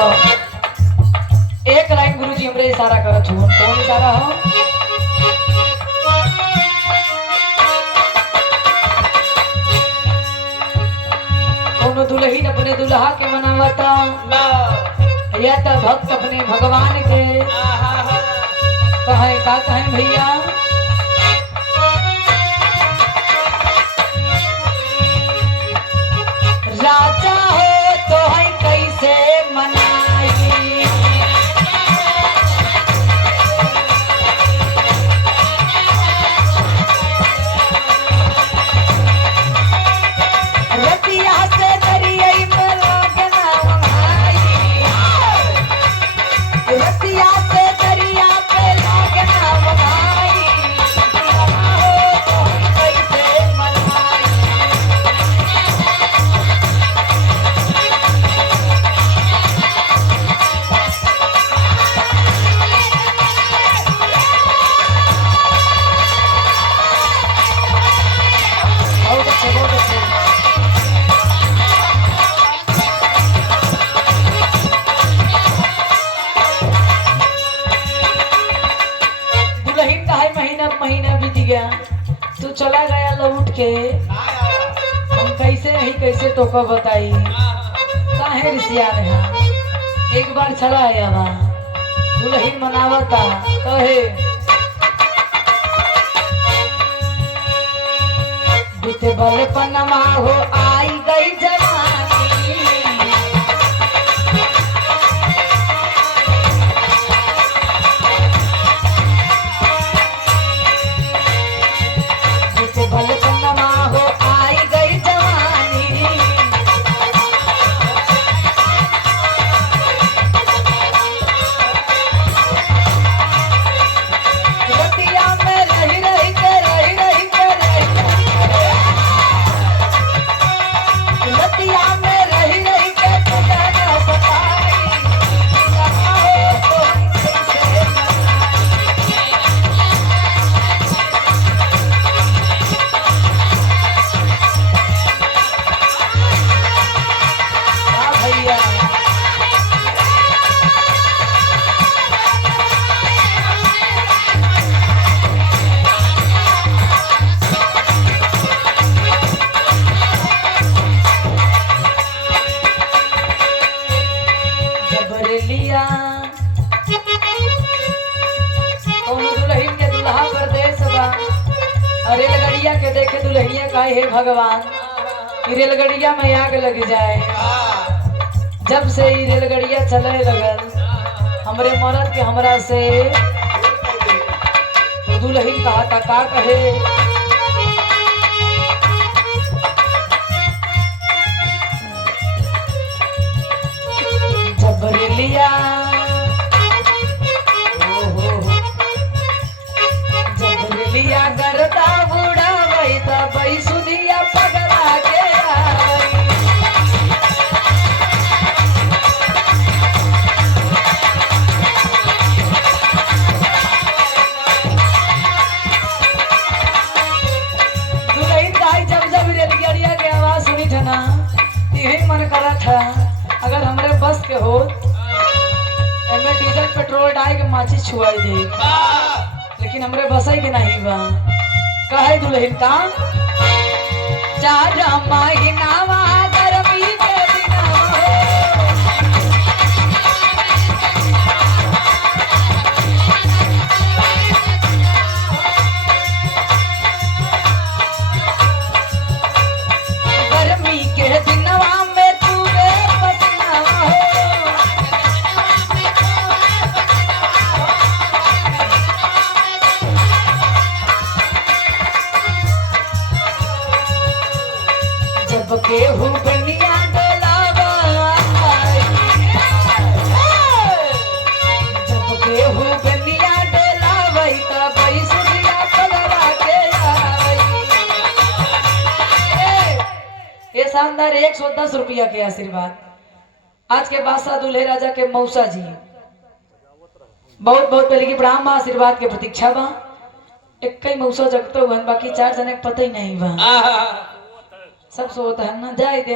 देखो एक लाइन गुरुजी हमरे इशारा करत हो कौन इशारा हो कोनो दुल्हन अपने दुल्हा के मनावता या तो भक्त अपने भगवान के कहे का कहे भैया राजा हो तो है कैसे मनाई रतिया से दरियाई में लागे ना वहाई रतिया से दरिया पे लागे ना वहाई हो तो है कैसे मनाई बहुत अच्छे बहुत अच्छे दुल्हन का है महीना बीत गया तू चला गया लौट के हम कैसे नहीं कैसे तो को बताई काहे रिसिया रहा एक बार चला आया बा दुल्हन मनावता कहे बीते बल पनमा हो आई गई जवानी बीते बल पनमा हो आई गई जवानी रतिया में रही रही के रही रही के रतिया में रही रही के तुझे न सताई हो तो कैसे हाँ भैया जबरलिया कौनो दुल्हन के दुल्हा परदेस बा अरे रेलगड़िया के देखे दुल्हनिया कहे हे भगवान ई रेलगड़िया में आग लग जाए जब से ई रेलगड़िया चले लगल हमरे मरद के हमरा से तो दुल्हन कहा था का कहे जबरलिया जबरलिया गरदा बुढ़ावई तब सुदिया पगला के आई दुल्हन दाई जब रेलगाड़िया के आवाज सुनी जना यही मन करा था अगर हमरे बस के हो एमे डीजल पेट्रोल डाल के माचिस छुआई दे लेकिन हमरे बसई के नहीं बा कहे दुल्हन का चार महीनावा गर्मी के दिनवा गर्मी के दिनवा में तूने पसीनावा हो जब केहू बनिया डोलावा जब केहू बनिया डोलावई तब सुनिया पगला के आई ये शानदार 110 रुपया के आशीर्वाद आज के बादशाह दूल्हे राजा के मौसा जी बहुत बहुत पहले की प्रणाम बा आशीर्वाद के प्रतीक्षा बा एक कई मौसा जगतो हुआ बाकी 4 जने के पता ही नहीं बा सब सोता है ना जाए दे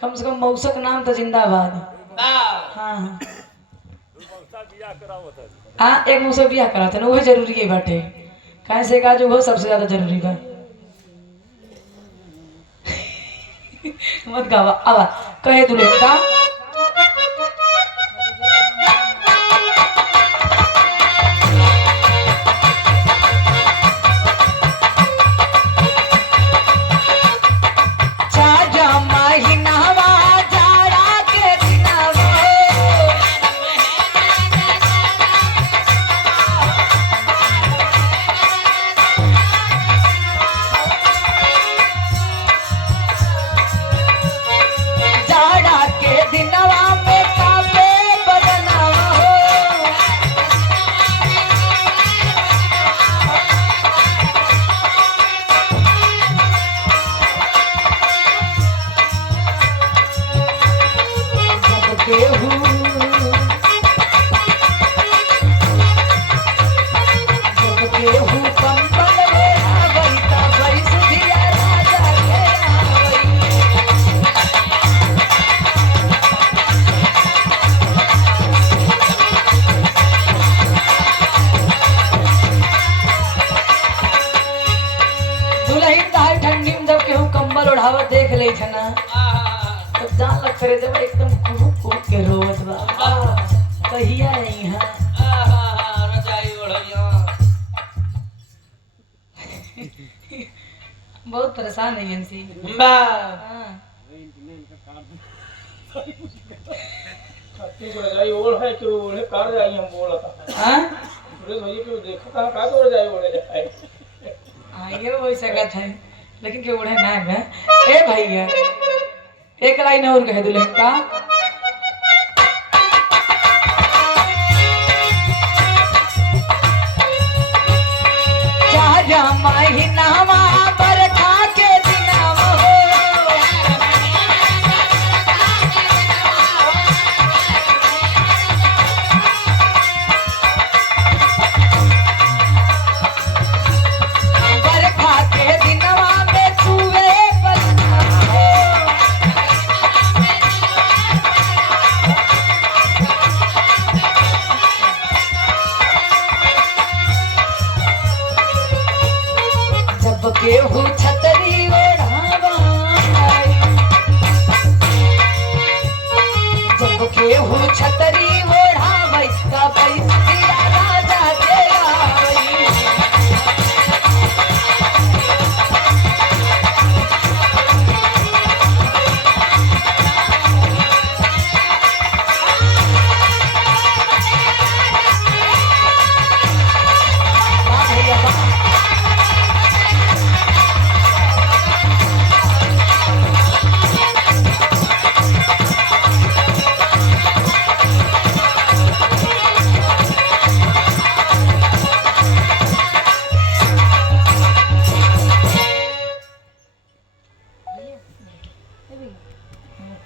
कम से कम मौसा का नाम तो जिंदाबाद हाँ हाँ एक मुँह से बियाह करा थे ना, वही जरूरी है बाटे। कहीं से का जो हो सबसे ज्यादा जरूरी बा। मत गावा आवा कहे दुल्हन का ओढ़ावत देख ले छना तो जान लग करे जब एकदम कुहू कुहू के रोवत बा कहिया नहीं हां रजाई ओढ़िया बहुत परेशान है इनसे बा हां खाती को रजाई ओढ़ है कि ओढ़े कर जाई हम बोलता हां पूरे भैया को देखो कहां का तो रजाई ओढ़े जाए हां ये वही सकत है लेकिन क्यों उड़े ना है ए भैया एक लाइन और कह दुल्हन का जा जा महीनावा बरखा के दिनावा हो बरखा के दिनावा केहू छतरी ओढ़ावा जब केहू छतरी ओढ़ावा का पैसा